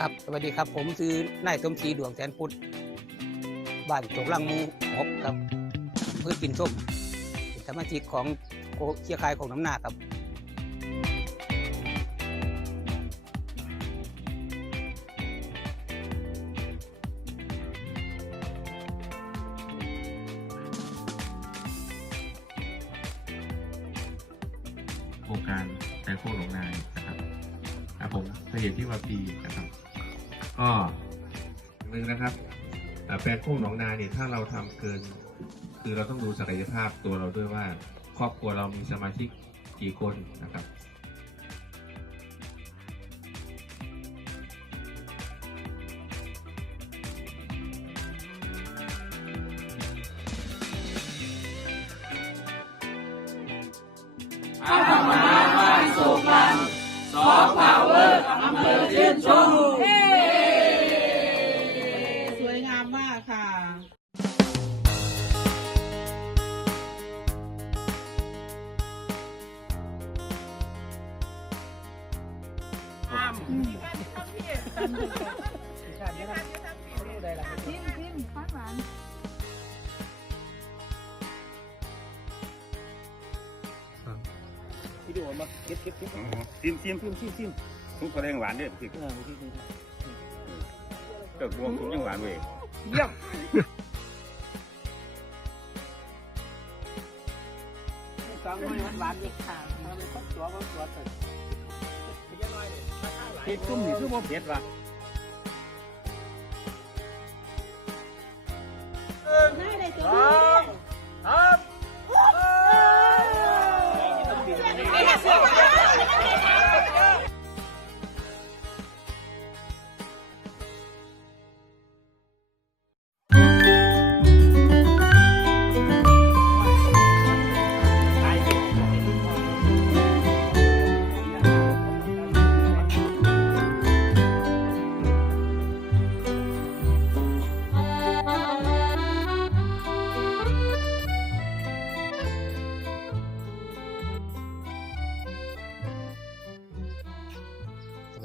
ครับ สวัสดีครับ ผมคือนายสมศรีดวงแสนพุทธบ้านโจกลังมูหกครับเพื่อกินส้มเป็นสมาชิกของโคเครือข่ายของน้ำหนาครับ โครงการแปลงโคกหนองนายนะครับ ครับผมเสถียที่วาปีนะครับก็หนึ่งนะครับแปลงโคกหนองนาเนี่ยถ้าเราทำเกิน คือเราต้องดูศักยภาพตัวเราด้วยว่า ครอบครัวเรามีสมาชิกกี่คนนะครับส วยงามมากค่ะทิมทิมฟันหวานวิดีโอมาเก็บเก็บเก็บซิมซิมซิมซิมซิม ทุกกระเด้งหวานเด้อพี่เออที่ที่เจ้าดวงทุกยังหวานเว้ยเยี่ยมสองมือหวานเด็กขาดมาเป็นครอบครัวครอบครัวแต่เผ็ดตุ้มนี่คือบ่เผ็ดว่ะน่าได้ตัวครับส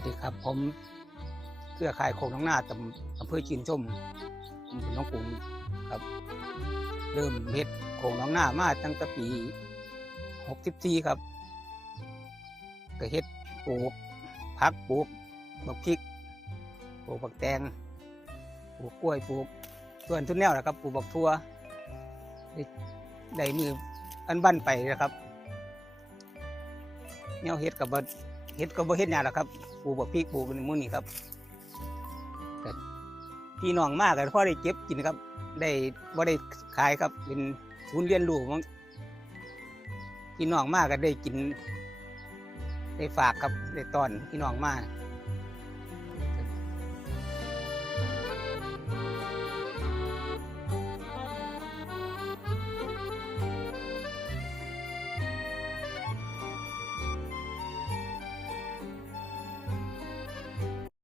วัสดีครับผมเครือข่ายของน้องหน้าตำอำเภอจีนชมตำบลน้องกรุงครับ เริ่มเฮ็ดโขงน้องหน้ามาตั้งแต่ปี64ครับก็เฮ็ดปลูกผักปลูกบักพริกปลูกบักแตงปลูกกล้วยปลูกส่วนทุนแนวนะครับปลูกบักทั่วได้ได้มืออันบันไปนะครับแนวเฮ็ดกับ เฮ็ดก็บ่เฮ็ดหยังหรอกครับปลูกบักพริกปลูกเป็นมื้อนี้ครับก็พี่น้องมากก็พอได้เก็บกินครับ ได้บ่ได้ขายครับ เป็นศูนย์เรียนรู้ของพี่น้องมากก็ได้กิน ได้ฝากครับได้ตอนพี่น้องมาก